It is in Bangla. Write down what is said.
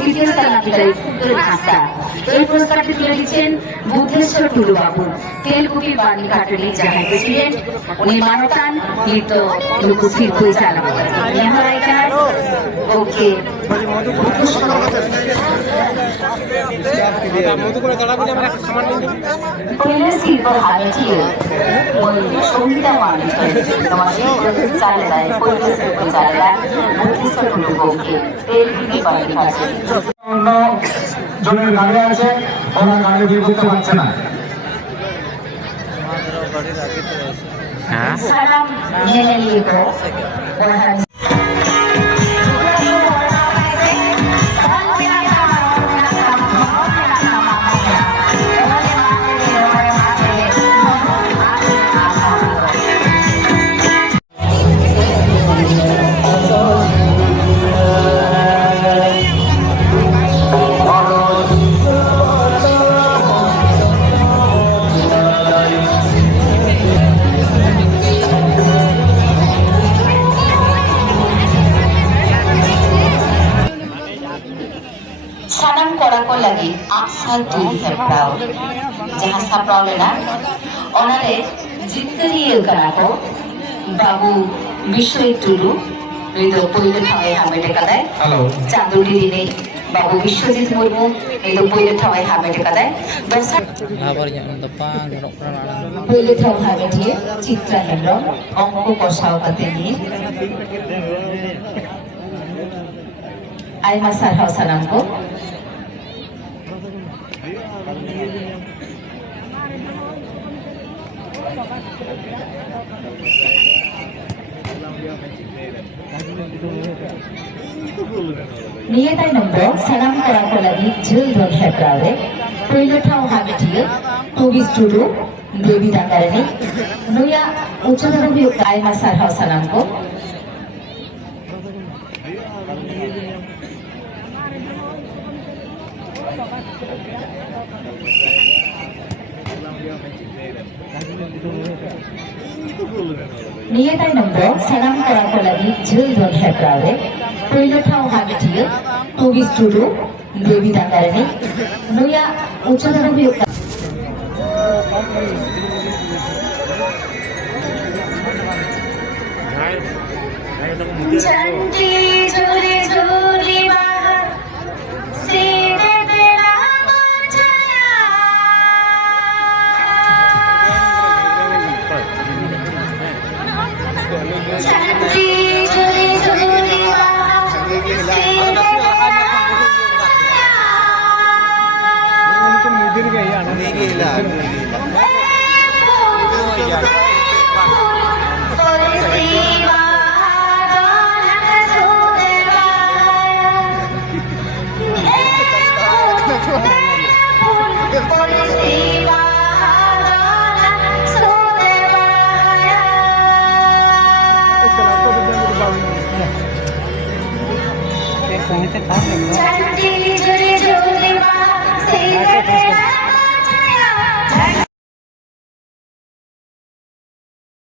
অতিথি স্থানাধিকারী ফুটবল হাস্তা। এই পুরস্কারটি তুলে দিচ্ছেন বুদ্ধেশ্বর টুলু বাবু, তেলকুপি বাণী কাটলি জাহাজ প্রেসিডেন্ট। উনি মানতান নৃত্য লুকু শিল্পী চালক নিহারাইকার। ওকে पहिलं सिल्वर हाताची संगीता माणूस चाललेला आहे. पहिलं सिल्वर चाललेला बुद्धिस्ट लोके तेलकुपি বাণী কাটলি জনের গাড়ি আছে, ওরা গাড়ি বের করতে পারছে না। salam neneligo salam korako lagi aksal tuh seprau jangan saprau lena onare jitkariel karako babu bishoy tulu itu poile thawai hamete kadai chanduri dine babu Biswajit Murmu itu poile thawai hamete kadai dosa poile thaw hamete Chitra Hendrom ongko kosao kateni Aima sarhau salamko Niyatai nombor salam korako lagi jil don hepraude पहिलो ठाउँ हामी थियो टुरिस्ट टुडु देवी दाङ्गारनी नयाँ उच्चतर उपयुक्त आइमा सरहौ सलामको नियताई नम्बर सलाम korako lagi jil don hepraude पहिलो ठाउँ हामी थियो टुरिस्ट टुडु देवी दाङ्गारनी नयाँ उच्चतर उपयुक्त चंडी झूली झूली बाहर सीधे तेरा मुझया चंडी झूली झूली बाहर सीधे चंडी झूली झूली बाहर सीधे